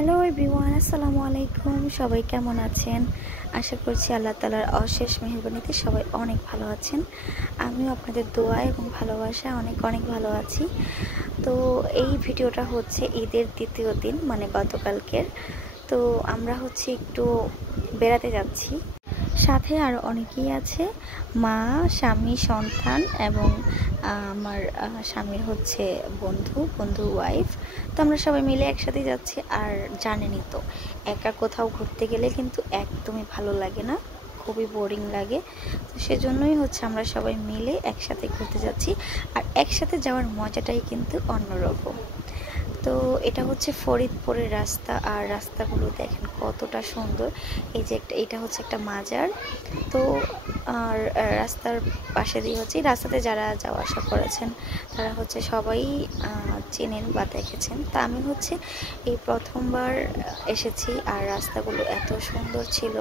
Hello everyone, আসসালামু আলাইকুম। সবাই কেমন আছেন? আশা করছি আল্লাহ তাআলার অশেষ মেহেরবানিতে সবাই অনেক ভালো আছেন। আমিও আপনাদের দোয়া এবং ভালোবাসা অনেক অনেক ভালো আছি। তো এই ভিডিওটা হচ্ছে ঈদের দ্বিতীয় দিন, মানে গতকালকের। তো আমরা হচ্ছে একটু বেড়াতে যাচ্ছি, সাথে আরও অনেকেই আছে, মা, স্বামী, সন্তান এবং আমার স্বামীর হচ্ছে বন্ধু ওয়াইফ। তো আমরা সবাই মিলে একসাথে যাচ্ছি। আর জানেনই তো, একা কোথাও ঘুরতে গেলে কিন্তু একদমই ভালো লাগে না, খুবই বোরিং লাগে। তো সেজন্যই হচ্ছে আমরা সবাই মিলে একসাথে ঘুরতে যাচ্ছি। আর একসাথে যাওয়ার মজাটাই কিন্তু অন্যরকম। তো এটা হচ্ছে ফরিদপুরের রাস্তা, আর রাস্তাগুলো দেখেন কতটা সুন্দর। এই যে এটা হচ্ছে একটা মাজার। তো আর রাস্তার পাশে দিয়ে হচ্ছে, রাস্তাতে যারা যাওয়া আসা করেছেন তারা হচ্ছে সবাই চেনেন বা দেখেছেন। তা আমি হচ্ছে এই প্রথমবার এসেছি, আর রাস্তাগুলো এত সুন্দর ছিল।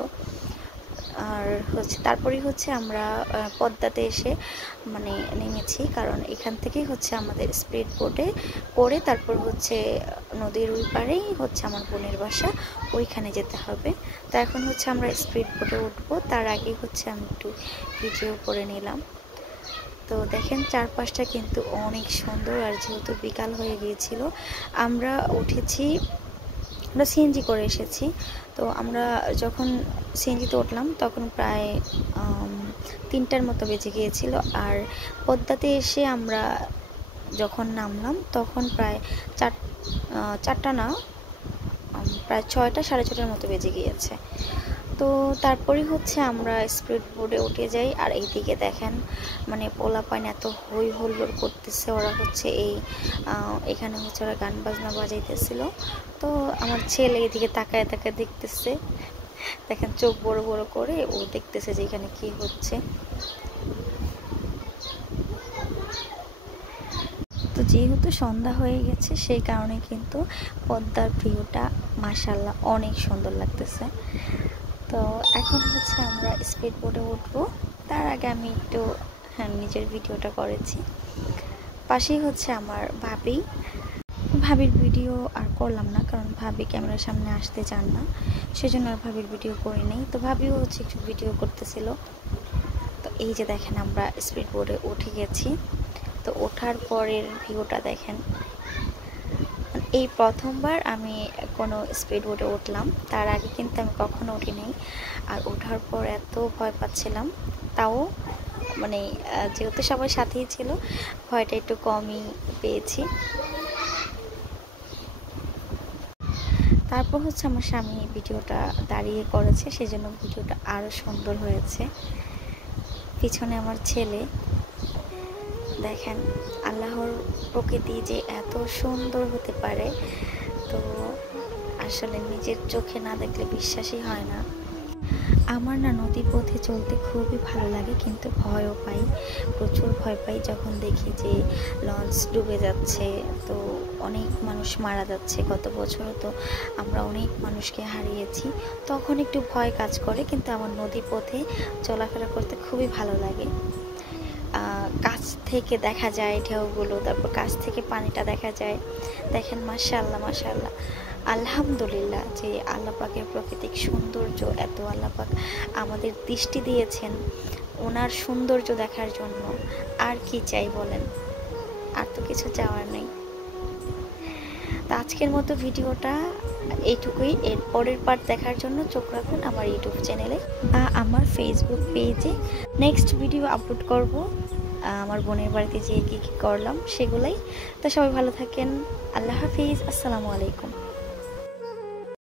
আর হচ্ছে তারপরেই হচ্ছে আমরা পদ্মাতে এসে মানে নেমেছি, কারণ এখান থেকেই হচ্ছে আমাদের স্পিড বোটে করে তারপর হচ্ছে নদীর ওই পাড়েই হচ্ছে আমার বোনের বাসা, ওইখানে যেতে হবে। তো এখন হচ্ছে আমরা স্পিড বোটে উঠবো, তার আগে হচ্ছে আমি একটু ভিডিও করে নিলাম। তো দেখেন চারপাশটা কিন্তু অনেক সুন্দর। আর যেহেতু বিকাল হয়ে গিয়েছিল, আমরা উঠেছি, আমরা সিএনজি করে এসেছি। তো আমরা যখন সিএনজিতে উঠলাম তখন প্রায় 3টার মতো বেজে গিয়েছিল। আর পদ্মাতে এসে আমরা যখন নামলাম তখন প্রায় 4টা না, প্রায় 6টা, সাড়ে 6টার মতো বেজে গিয়েছে। তো তারপরেই হচ্ছে আমরা স্পিড বোটে উঠে যাই। আর এইদিকে দেখেন মানে পোলাপান এত হই হুল্লোড় করতেছে, ওরা হচ্ছে এখানে হচ্ছে ওরা গান বাজনা বাজাইতেছিল। তো আমার ছেলে এদিকে তাকায় তাকায় দেখতেছে, দেখেন চোখ বড় বড় করে ও দেখতেছে যে এখানে কি হচ্ছে। তো যেহেতু সন্ধ্যা হয়ে গেছে সেই কারণে কিন্তু পদ্মার ভিউটা মাশাআল্লাহ অনেক সুন্দর লাগতেছে। তো এখন হচ্ছে আমরা স্পিড বোটে উঠবো। তার আগে আমি একটু নিজের ভিডিওটা করেছি। পাশেই হচ্ছে আমার ভাবির ভিডিও আর করলাম না, কারণ ভাবি ক্যামেরার সামনে আসতে চান না, সেজন্য আর ভাবির ভিডিও করি নেই। তো ভাবিও হচ্ছে একটু ভিডিও করতেছিল। তো এই যে দেখেন আমরা স্পিড বোটে উঠে গেছি। তো ওঠার পরের ভিউটা দেখেন। এই প্রথমবার আমি কোনো স্পিড বোটে উঠলাম, তার আগে কিন্তু আমি কখনো উঠিনি। আর ওঠার পর এত ভয় পাচ্ছিলাম, তাও মানে যেহেতু সবাই সাথেই ছিল, ভয়টা একটু কমই পেয়েছি। তারপর হচ্ছে আমার স্বামী ভিডিওটা দাঁড়িয়ে করেছে, সেজন্য ভিডিওটা আরও সুন্দর হয়েছে। পিছনে আমার ছেলে, দেখেন আল্লাহর প্রকৃতি যে এত সুন্দর হতে পারে, তো আসলে নিজের চোখে না দেখলে বিশ্বাসই হয় না। আমার না নদীর পথে চলতে খুবই ভালো লাগে, কিন্তু ভয়ও পাই, প্রচুর ভয় পাই যখন দেখি যে লঞ্চ ডুবে যাচ্ছে, তো অনেক মানুষ মারা যাচ্ছে। গত বছরও তো আমরা অনেক মানুষকে হারিয়েছি, তখন একটু ভয় কাজ করে। কিন্তু আমার নদী পথে চলাফেরা করতে খুবই ভালো লাগে। কাছ থেকে দেখা যায় ঢেউগুলো, তারপর কাছ থেকে পানিটা দেখা যায়। দেখেন মাশাআল্লাহ মাশাআল্লাহ, আলহামদুলিল্লাহ যে আল্লাহ পাকের প্রাকৃতিক সৌন্দর্য এত আল্লাহ পাক আমাদের দৃষ্টি দিয়েছেন ওনার সৌন্দর্য দেখার জন্য। আর কি চাই বলেন, আর তো কিছু চাওয়ার নেই। তো আজকের মতো ভিডিওটা এইটুকুই। এর পরের পার্ট দেখার জন্য চোখ রাখুন আমার ইউটিউব চ্যানেলে বা আমার ফেসবুক পেজে। নেক্সট ভিডিও আপলোড করব আমার বোনের বাড়িতে যেয়ে কী কী করলাম সেগুলাই। তো সবাই ভালো থাকেন। আল্লাহ হাফিজ, আসসালামু আলাইকুম।